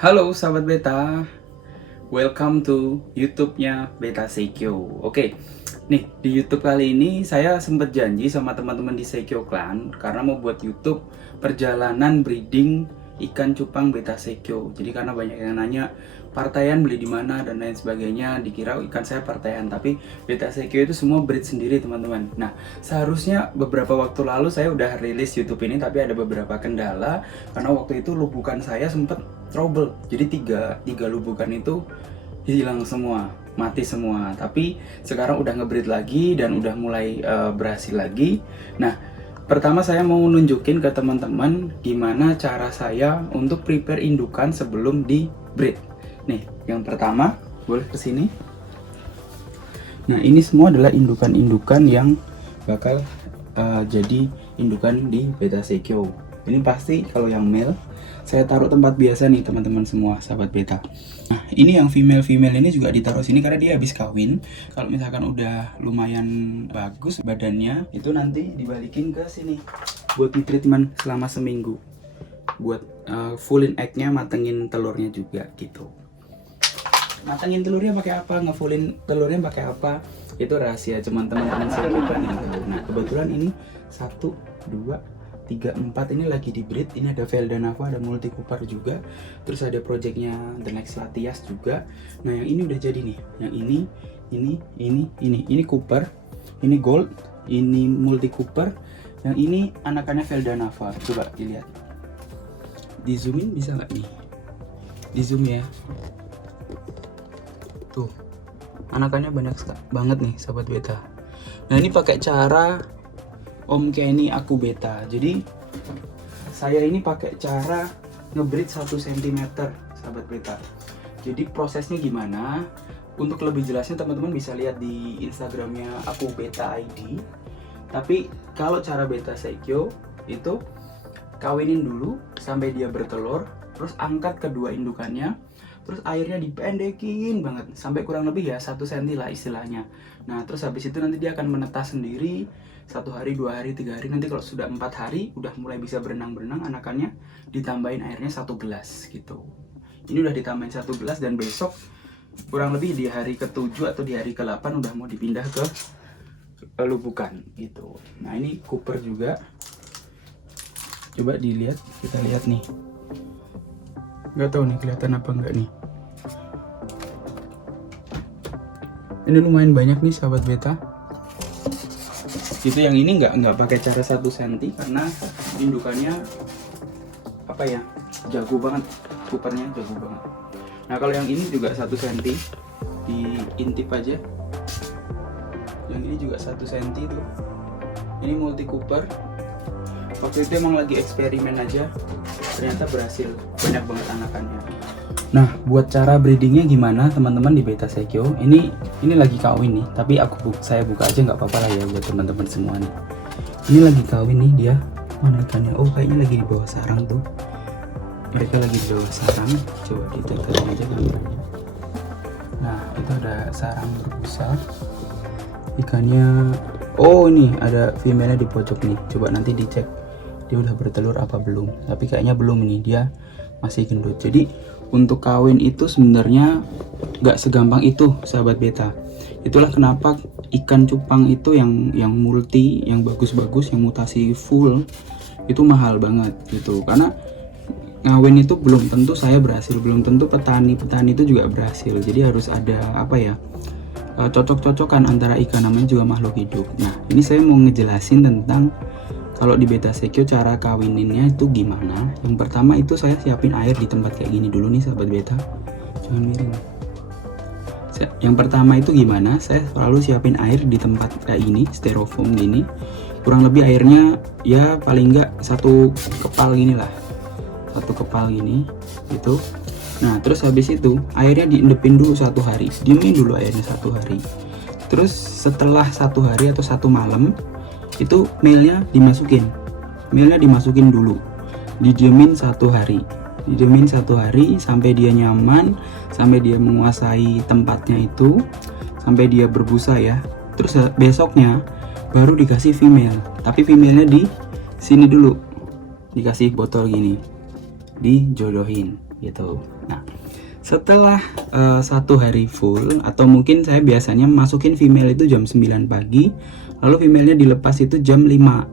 Halo sahabat beta, welcome to YouTube-nya Beta Seikyo. Oke, nih di YouTube kali ini saya sempat janji sama teman-teman di Seikyo Clan karena mau buat YouTube perjalanan breeding ikan cupang Beta Seikyo. Jadi karena banyak yang nanya partaian beli di mana dan lain sebagainya, dikira ikan saya partaian, tapi Beta Seikyo itu semua breed sendiri teman-teman. Nah, seharusnya beberapa waktu lalu saya udah rilis YouTube ini, tapi ada beberapa kendala karena waktu itu lubukan saya sempat trouble. Jadi tiga lubukan itu hilang semua, mati semua. Tapi sekarang udah ngebreed lagi dan udah mulai berhasil lagi. Nah, pertama saya mau nunjukin ke teman-teman gimana cara saya untuk prepare indukan sebelum di breed. Nih, yang pertama boleh kesini. Nah, ini semua adalah indukan-indukan yang bakal jadi indukan di Beta Seikyo. Ini pasti kalau yang male saya taruh tempat biasa nih teman-teman semua sahabat beta. Nah, ini yang female ini juga ditaruh sini karena dia habis kawin. Kalau misalkan udah lumayan bagus badannya, itu nanti dibalikin ke sini buat di treatment selama seminggu. Buat fullin egg-nya, matengin telurnya juga gitu. Matengin telurnya pakai apa, ngefullin telurnya pakai apa, itu rahasia cuman teman-teman saya bukan yang tahu. Nah, kebetulan ini 1, 2, 3, 4 ini lagi di breed. Ini ada Veldanava, ada Multi Cooper juga. Terus ada projectnya The Next Latias juga. Nah, yang ini udah jadi nih. Yang ini Cooper, ini Gold, ini Multi Cooper. Yang ini anakannya Veldanava. Coba dilihat. Di zoomin bisa nggak nih? Di zoom ya. Tuh, anakannya banyak banget nih sahabat beta. Nah, ini pakai cara Om Kenny aku beta. Jadi saya ini pakai cara ngebreed 1 cm sahabat beta. Jadi prosesnya gimana? Untuk lebih jelasnya teman-teman bisa lihat di Instagramnya aku beta ID. Tapi kalau cara Beta Seikyo itu kawinin dulu sampai dia bertelur, terus angkat kedua indukannya, terus airnya dipendekin banget sampai kurang lebih ya 1 cm lah istilahnya. Nah, terus habis itu nanti dia akan menetas sendiri 1 hari, 2 hari, 3 hari. Nanti kalau sudah 4 hari udah mulai bisa berenang-berenang, anakannya ditambahin airnya 1 gelas gitu. Ini udah ditambahin 1 gelas dan besok kurang lebih di hari ke-7 atau di hari ke-8 udah mau dipindah ke lubukan gitu. Nah, ini Cooper juga. Coba dilihat, kita lihat nih. Nggak tahu nih kelihatan apa enggak nih. Ini lumayan banyak nih sahabat beta. Itu yang ini nggak pakai cara 1 cm karena indukannya apa ya, jago banget, Coopernya jago banget. Nah, kalau yang ini juga 1 cm, diintip aja. Yang ini juga 1 cm tuh. Ini Multi Cooper. Waktu itu emang lagi eksperimen aja, ternyata berhasil, banyak banget anakannya. Nah, buat cara breedingnya gimana teman-teman di Beta Seikyo? Ini lagi kawin nih, tapi saya buka aja nggak apa-apa lah ya buat teman-teman semua nih. Ini lagi kawin nih dia. Mana ikannya? Oh, kayaknya lagi di bawah sarang tuh. Mereka lagi di bawah sarang. Coba ditekan aja kameranya. Nah, itu ada sarang berbusa. Ikannya, oh ini ada female-nya di pojok nih. Coba nanti dicek dia udah bertelur apa belum. Tapi kayaknya belum nih, dia masih gendut. Jadi untuk kawin itu sebenarnya nggak segampang itu sahabat beta. Itulah kenapa ikan cupang itu yang multi, yang bagus-bagus, yang mutasi full itu mahal banget gitu. Karena ngawin itu belum tentu saya berhasil, belum tentu petani itu juga berhasil. Jadi harus ada apa ya, cocok-cocokan antara ikan, namanya juga makhluk hidup. Nah, ini saya mau ngejelasin tentang kalau di Beta Seikyo cara kawininnya itu gimana. Yang pertama itu saya siapin air di tempat kayak gini dulu nih sahabat beta. Jangan miring. Yang pertama itu gimana? Saya selalu siapin air di tempat kayak gini, styrofoam gini. Kurang lebih airnya ya paling enggak 1 kepal gini lah. 1 kepal gini gitu. Nah, terus habis itu airnya diendepin dulu 1 hari. Diemin dulu airnya 1 hari. Terus setelah 1 hari atau 1 malam itu male-nya dimasukin dulu, didiemin 1 hari, sampai dia nyaman, sampai dia menguasai tempatnya itu, sampai dia berbusa ya. Terus besoknya baru dikasih female, tapi female-nya di sini dulu, dikasih botol gini, dijodohin. gitu. Nah, setelah 1 hari full, atau mungkin saya biasanya masukin female itu jam 9 pagi, lalu female-nya dilepas itu jam 5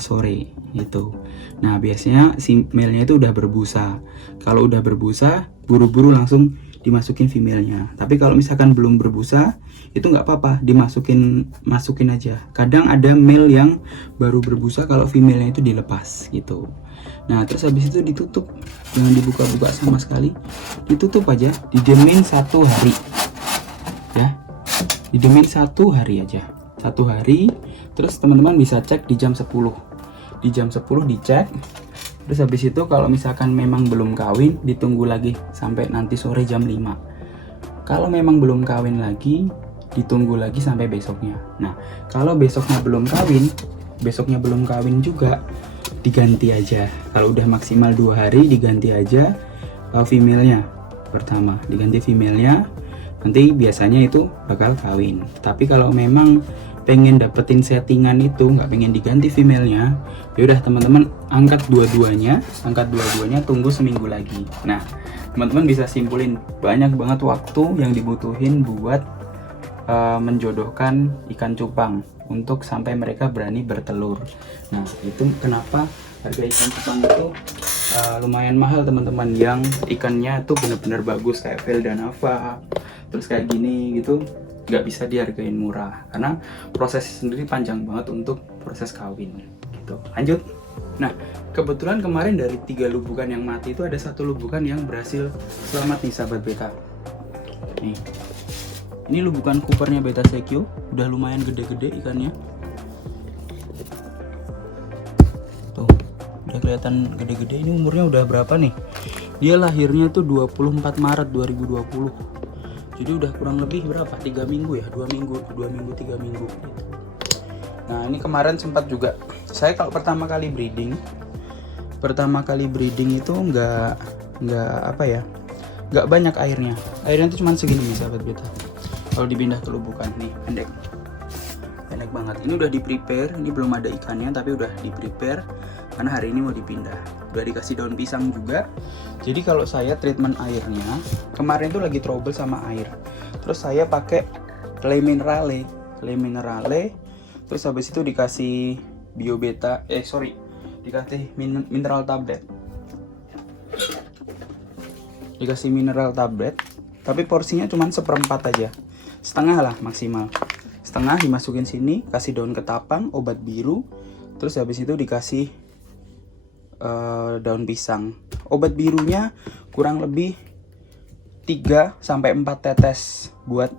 sore gitu. Nah, biasanya si male-nya itu udah berbusa. Kalau udah berbusa, buru-buru langsung dimasukin female-nya. Tapi kalau misalkan belum berbusa, itu nggak apa-apa, masukin aja. Kadang ada male yang baru berbusa kalau female-nya itu dilepas gitu. Nah, terus habis itu ditutup, jangan dibuka-buka sama sekali, ditutup aja, didiemin 1 hari ya, didiemin 1 hari aja, 1 hari. Terus teman-teman bisa cek di jam 10 dicek. Terus habis itu kalau misalkan memang belum kawin, ditunggu lagi sampai nanti sore jam 5. Kalau memang belum kawin lagi, ditunggu lagi sampai besoknya. Nah, kalau besoknya belum kawin juga, diganti aja. Kalau udah maksimal 2 hari, diganti aja female-nya pertama, diganti female-nya. Nanti biasanya itu bakal kawin. Tapi kalau memang pengen dapetin settingan itu, nggak pengen diganti female-nya, ya udah teman-teman angkat dua-duanya, tunggu seminggu lagi. Nah, teman-teman bisa simpulin banyak banget waktu yang dibutuhin buat menjodohkan ikan cupang untuk sampai mereka berani bertelur. Nah, itu kenapa harga ikan cupang itu lumayan mahal teman-teman, yang ikannya tuh bener-bener bagus kayak Velda Nava, terus kayak gini gitu, nggak bisa dihargain murah karena proses sendiri panjang banget untuk proses kawin gitu. Lanjut. Nah, kebetulan kemarin dari 3 lubukan yang mati itu ada 1 lubukan yang berhasil selamat nih sahabat beta. Nih, ini lubukan Coopernya Beta Sekio, udah lumayan gede-gede ikannya. Tuh, udah kelihatan gede-gede. Ini umurnya udah berapa nih? Dia lahirnya tuh 24 Maret 2020. Jadi udah kurang lebih berapa? 3 minggu ya? 2 minggu, 3 minggu gitu. Nah, ini kemarin sempat juga, saya kalau pertama kali breeding itu nggak banyak airnya tuh cuma segini nih sahabat beta. Kalau dipindah ke lubukan nih, pendek banget. Ini udah di prepare, ini belum ada ikannya tapi udah di prepare karena hari ini mau dipindah. Udah dikasih daun pisang juga. Jadi kalau saya treatment airnya, kemarin tuh lagi trouble sama air, terus saya pakai Le Minerale, terus habis itu dikasih dikasih mineral tablet, tapi porsinya cuma 1/4 aja, setengah lah maksimal, setengah dimasukin sini, kasih daun ketapang, obat biru, terus habis itu dikasih daun pisang. Obat birunya kurang lebih 3-4 tetes buat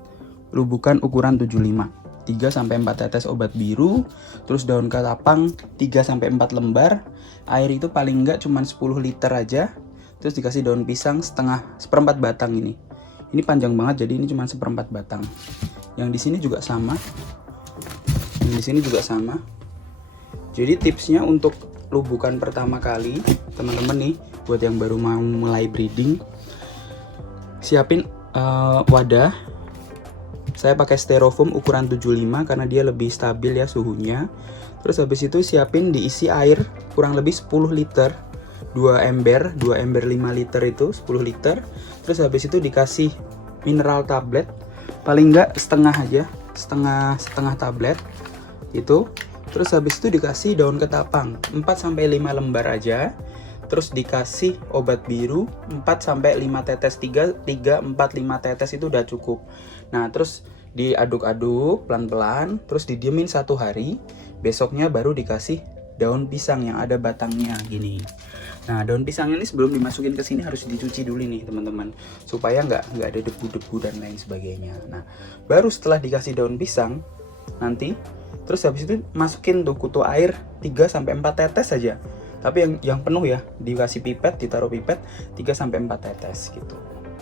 lubukan ukuran 75. 3-4 tetes obat biru, terus daun ketapang 3-4 lembar, air itu paling enggak cuma 10 liter aja, terus dikasih daun pisang 1/4 batang ini. Ini panjang banget jadi ini cuma 1/4 batang. Yang di sini juga sama. Jadi tipsnya untuk lubukan pertama kali, teman-teman nih, buat yang baru mau mulai breeding, siapin wadah. Saya pakai styrofoam ukuran 75 karena dia lebih stabil ya suhunya. Terus habis itu siapin diisi air kurang lebih 10 liter. 2 ember 5 liter itu 10 liter. Terus habis itu dikasih mineral tablet, paling enggak setengah aja, setengah tablet itu. Terus habis itu dikasih daun ketapang 4-5 lembar aja. Terus dikasih obat biru 4-5 tetes, 3-4-5 tetes itu udah cukup. Nah, terus diaduk-aduk pelan-pelan, terus didiemin 1 hari. Besoknya baru dikasih daun pisang yang ada batangnya gini. Nah, daun pisang ini sebelum dimasukin ke sini harus dicuci dulu nih teman-teman, supaya nggak ada debu-debu dan lain sebagainya. Nah, baru setelah dikasih daun pisang nanti, terus habis itu masukin tuh kutu air 3-4 tetes saja. Tapi yang penuh ya, dikasih pipet, ditaruh pipet 3-4 tetes gitu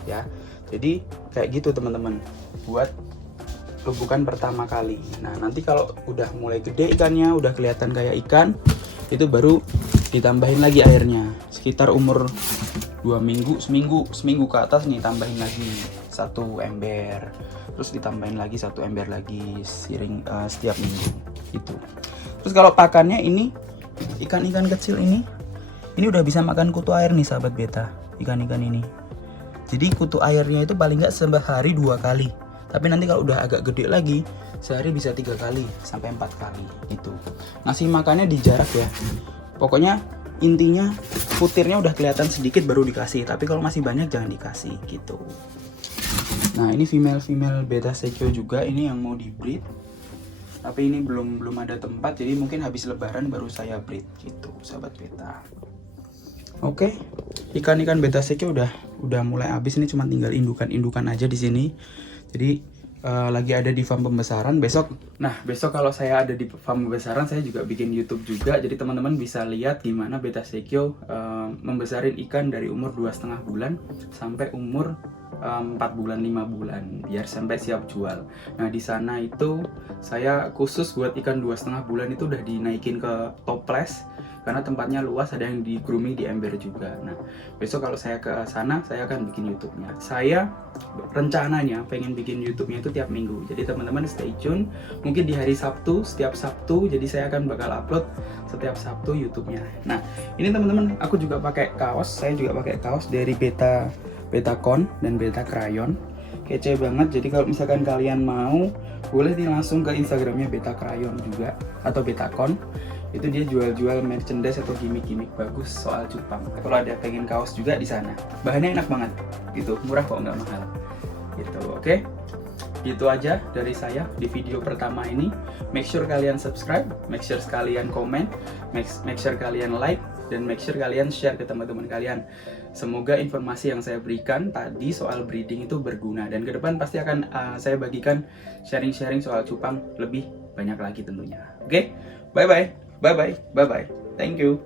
ya. Jadi kayak gitu teman-teman buat lubukan pertama kali. Nah, nanti kalau udah mulai gede ikannya, udah kelihatan kayak ikan, itu baru ditambahin lagi airnya. Sekitar umur 2 minggu, seminggu ke atas nih, tambahin lagi 1 ember. Terus ditambahin lagi 1 ember lagi setiap minggu gitu. Terus kalau pakannya ini, ikan-ikan kecil ini udah bisa makan kutu air nih sahabat beta. ikan-ikan ini. Jadi kutu airnya itu paling nggak sehari 2 kali. Tapi nanti kalau udah agak gede lagi, sehari bisa 3 kali sampai 4 kali itu. Ngasih makannya di jarak ya. Pokoknya intinya putirnya udah kelihatan sedikit baru dikasih. Tapi kalau masih banyak jangan dikasih gitu. Nah ini female beta sekyo juga, ini yang mau di breed. Tapi ini belum ada tempat, jadi mungkin habis lebaran baru saya breed gitu, sahabat beta. Oke, ikan-ikan beta sekyo udah mulai habis, ini cuma tinggal indukan aja di sini. Jadi lagi ada di farm pembesaran besok. Nah, besok kalau saya ada di farm pembesaran, saya juga bikin YouTube juga. Jadi teman-teman bisa lihat gimana beta sekyo membesarin ikan dari umur 2,5 bulan sampai umur 4 bulan 5 bulan biar sampai siap jual. Nah, di sana itu saya khusus buat ikan 2,5 bulan itu udah dinaikin ke toples karena tempatnya luas, ada yang di grooming di ember juga. Nah, besok kalau saya ke sana, saya akan bikin YouTube-nya. Saya rencananya pengen bikin YouTube-nya itu tiap minggu. Jadi teman-teman stay tune. Mungkin di hari Sabtu, setiap Sabtu. Jadi saya akan bakal upload setiap Sabtu YouTube-nya. Nah, ini teman-teman, aku juga pakai kaos. Saya juga pakai kaos dari Betacon dan Beta Crayon. Kece banget. Jadi kalau misalkan kalian mau, boleh nih langsung ke Instagramnya Beta Crayon juga atau Betacon. Itu dia jual-jual merchandise atau gimmick-gimmick bagus soal cupang. Kalau ada pengen kaos juga di sana. Bahannya enak banget, gitu, murah kok, nggak mahal. Gitu, oke? Gitu aja dari saya di video pertama ini. Make sure kalian subscribe, make sure kalian komen, make sure kalian like, dan make sure kalian share ke teman-teman kalian. Semoga informasi yang saya berikan tadi soal breeding itu berguna, dan ke depan pasti akan saya bagikan sharing-sharing soal cupang lebih banyak lagi tentunya. Oke? Bye-bye. Bye-bye. Bye-bye. Thank you.